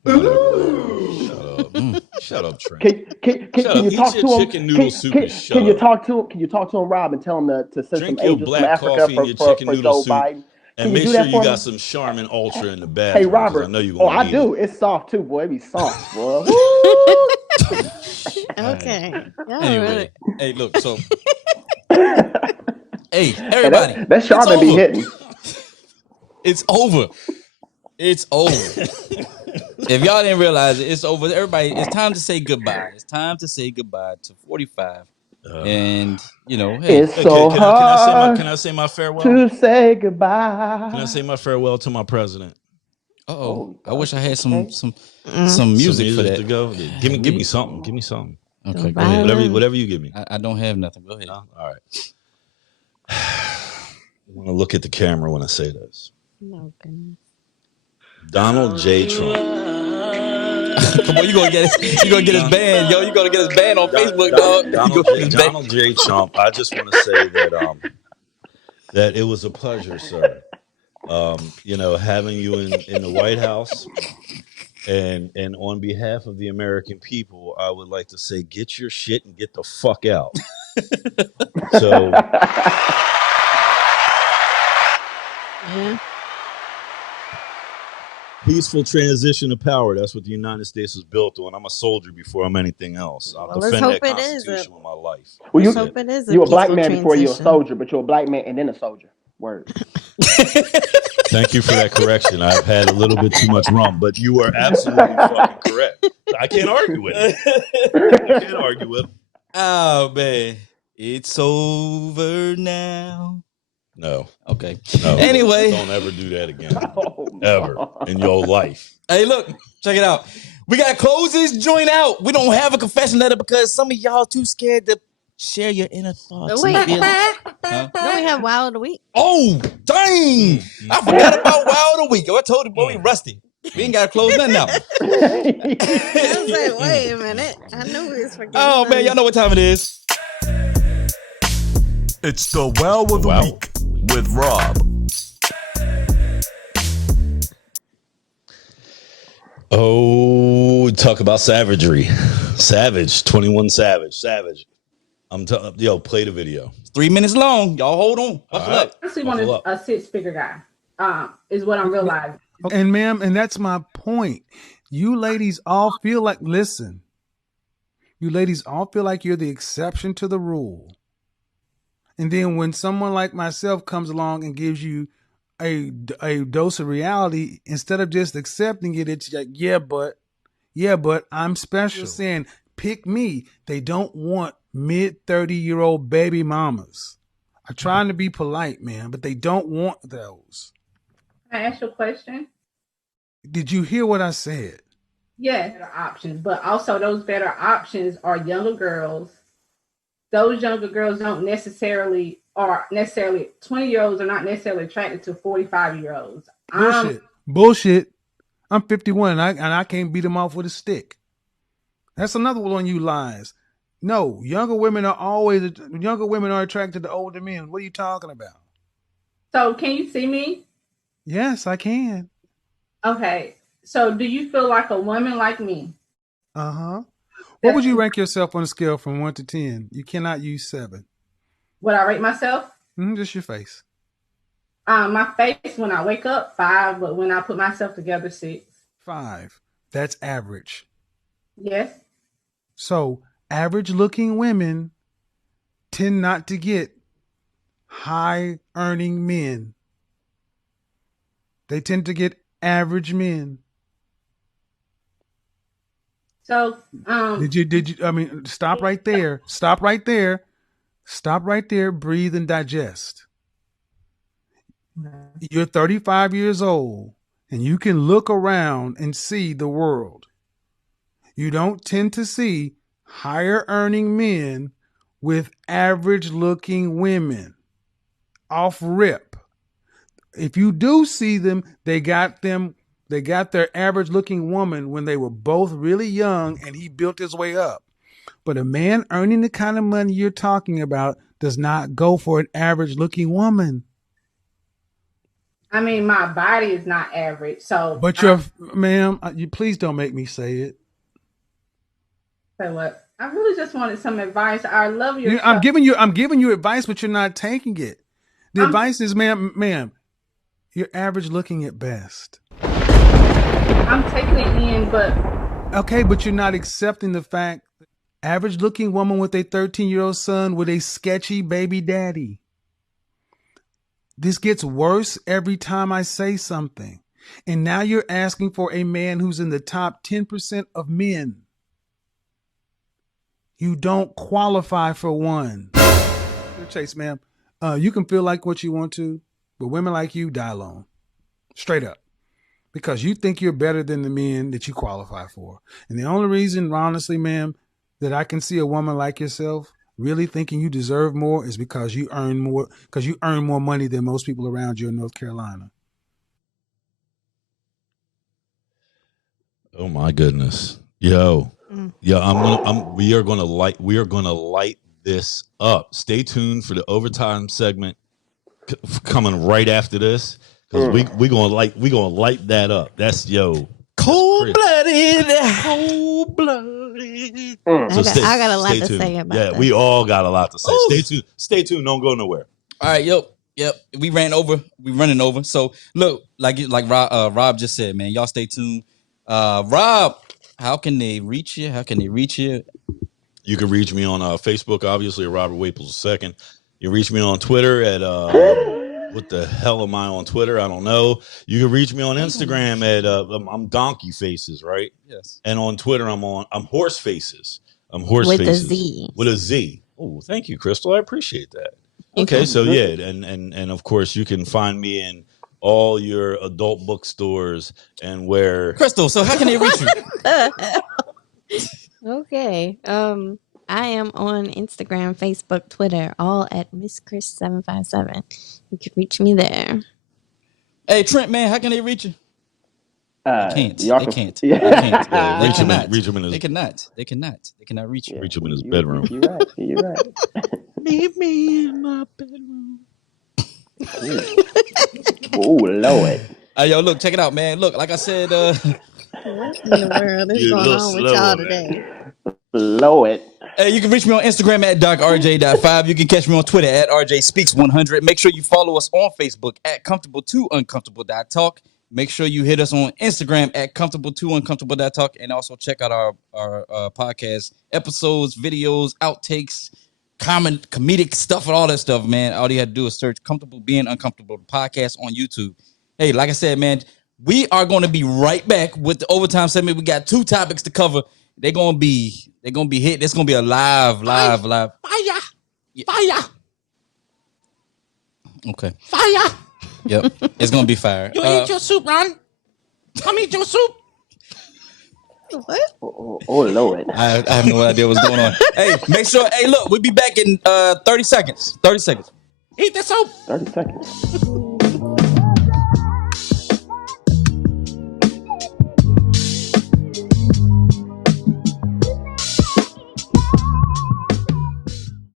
Shut up. Shut up, Trent. Can you Eat talk your to him? chicken noodle soup and shut Can you up. talk to him? Can you talk to him, Rob, and tell him to send Drink some your angels from black Africa coffee and your chicken for noodle Joe soup, Biden? and Can you make do sure that you for got me? some Charmin Ultra in the Hey, bathroom because I Robert. know you're Oh, gonna I need do. it. It's soft too, boy. It be soft, boy. Woo! Okay. Y'all Anyway, hey, look. So, hey, Hey, everybody, that it's Charmin be over. hitting. It's over. It's over. If y'all didn't realize it, it's over. Everybody, it's time to say goodbye. It's time to say goodbye to 45. And hey, It's Okay, so can hard I say my farewell? to say Can I goodbye. say my farewell to my president? uh-oh. I Oh, wish I had okay. some Some music for music that. to go. Give me something. Give me something. Okay, Don't go ahead. violence. Whatever you give me. I don't have nothing. Go ahead. No? All right. I want to look at the camera when I say this. No goodness. Donald J. Trump. Come on, you gonna get his band, yo. You gonna get his band on Facebook, dog. Donald J. Trump. I just want to say that it was a pleasure, sir. Having you in the White House, and on behalf of the American people, I would like to say, get your shit and get the fuck out. So, Yeah. peaceful transition of power. That's what the United States was built on. I'm a soldier before I'm anything else. I'll Well, let's defend hope that it is Constitution with my life. Well, Let's hope it is a you a black peaceful man before you're a transition. soldier, but you're a black man and then a soldier. Word. Thank you for that correction. I've had a little bit too much rum, but you are absolutely fucking correct. I can't argue with it. I can't argue with it. Oh man, it's over now. No. Okay. No. Anyway, don't ever do that again. Oh, Ever in your life. hey, look, check it out. We gotta close this joint out. We don't have a confession letter because some of y'all too scared to share your inner thoughts. Wait. And feelings. Huh? Don't we have Wild of the Week? Oh, dang! I forgot about Wild of the Week. I told you, boy, we rusty. We ain't gotta close nothing out. I was like, wait a minute. I knew we was forgetting. Oh man, y'all know what time it is. It's the Wow of the Wow. Week with Rob. Oh, talk about savagery. Savage, 21 Savage. Play the video. 3 minutes long. Y'all hold on. Buckle up. Honestly, want a six-figure guy. Is what I'm realizing. And ma'am, and that's my point. You ladies all feel like, listen, you ladies all feel like you're the exception to the rule. And then when someone like myself comes along and gives you a dose of reality, instead of just accepting it, it's like, yeah, but I'm special. Saying, pick me. They don't want mid-30-year-old baby mamas. I'm trying to be polite, man, but they don't want those. Can I ask you a question? Did you hear what I said? Yes, better options, but also those better options are younger girls. Those younger girls don't necessarily 20-year-olds are not necessarily attracted to 45-year-olds. Bullshit. I'm 51 and I can't beat them off with a stick. That's another one of you lies. No, younger women are attracted to older men. What are you talking about? So can you see me? Yes, I can. Okay. So do you feel like a woman like me? Uh-huh. What would you rank yourself on a scale from 1 to 10? You cannot use 7. Would I rate myself? Just your face. My face when I wake up, 5, but when I put myself together, 6. 5. That's average. Yes. So average looking women tend not to get high earning men. They tend to get average men. So did you I mean, stop right there. Stop right there. Breathe and digest. You're 35 years old and you can look around and see the world. You don't tend to see higher earning men with average looking women off rip. If you do see them, they got their average looking woman when they were both really young and he built his way up. But a man earning the kind of money you're talking about does not go for an average looking woman. I mean, my body is not average. So But you please don't make me say it. So what? I really just wanted some advice. I love your. I'm giving you advice, but you're not taking it. The advice is, ma'am, you're average looking at best. I'm taking it in, but okay, but you're not accepting the fact. Average looking woman with a 13-year-old son with a sketchy baby daddy. This gets worse every time I say something. And now you're asking for a man who's in the top 10% of men. You don't qualify for one. Chase, ma'am, you can feel like what you want to, but women like you die alone. Straight up. Because you think you're better than the men that you qualify for. And the only reason, honestly, ma'am, that I can see a woman like yourself really thinking you deserve more is because you earn more money than most people around you in North Carolina. Oh my goodness. Yo. We are gonna light this up. Stay tuned for the overtime segment coming right after this. Because we gonna light that up. That's cold-blooded. I got a lot to say about that. Yeah, we all got a lot to say. Stay tuned. Don't go nowhere. All right, yep. We running over. So look, like Rob just said, man, y'all stay tuned. Rob, how can they reach you? You can reach me on Facebook, obviously, at Robert Waples II. You can reach me on Twitter at what the hell am I on Twitter? I don't know. You can reach me on Instagram at I'm Donkey Faces, right? Yes. And on Twitter, I'm Horse Faces. I'm Horse Faces with a Z. Oh, thank you, Crystal. I appreciate that. Okay, so yeah, and of course you can find me in all your adult bookstores and where. Crystal, so how can they reach you? Okay. I am on Instagram, Facebook, Twitter, all at Miss Chris 757. You can reach me there. Hey Trent, man, how can they reach you? They can't. Reach him in his. They cannot reach you. Reach him in his bedroom. You're right. Meet me in my bedroom. Oh Lord. Yo, look, check it out, man. Look, like I said, what in the world is going on with y'all today? Lord. Hey, you can reach me on Instagram at DocRJ.5. You can catch me on Twitter at RJSpeaks100. Make sure you follow us on Facebook at Comfortable2Uncomfortable.talk. Make sure you hit us on Instagram at Comfortable2Uncomfortable.talk, and also check out our podcast episodes, videos, outtakes, comedic stuff, and all that stuff, man. All you have to do is search Comfortable Being Uncomfortable podcast on YouTube. Hey, like I said, man, we are going to be right back with the overtime segment. We got 2 topics to cover. They're gonna be hit. It's gonna be a live. Fire. Okay. Fire. Yep. It's gonna be fire. You eat your soup, Ron. Come eat your soup. What? Oh Lord. I have no idea what's going on. Hey, make sure. Hey, look, we'll be back in 30 seconds. 30 seconds. Eat the soup. 30 seconds.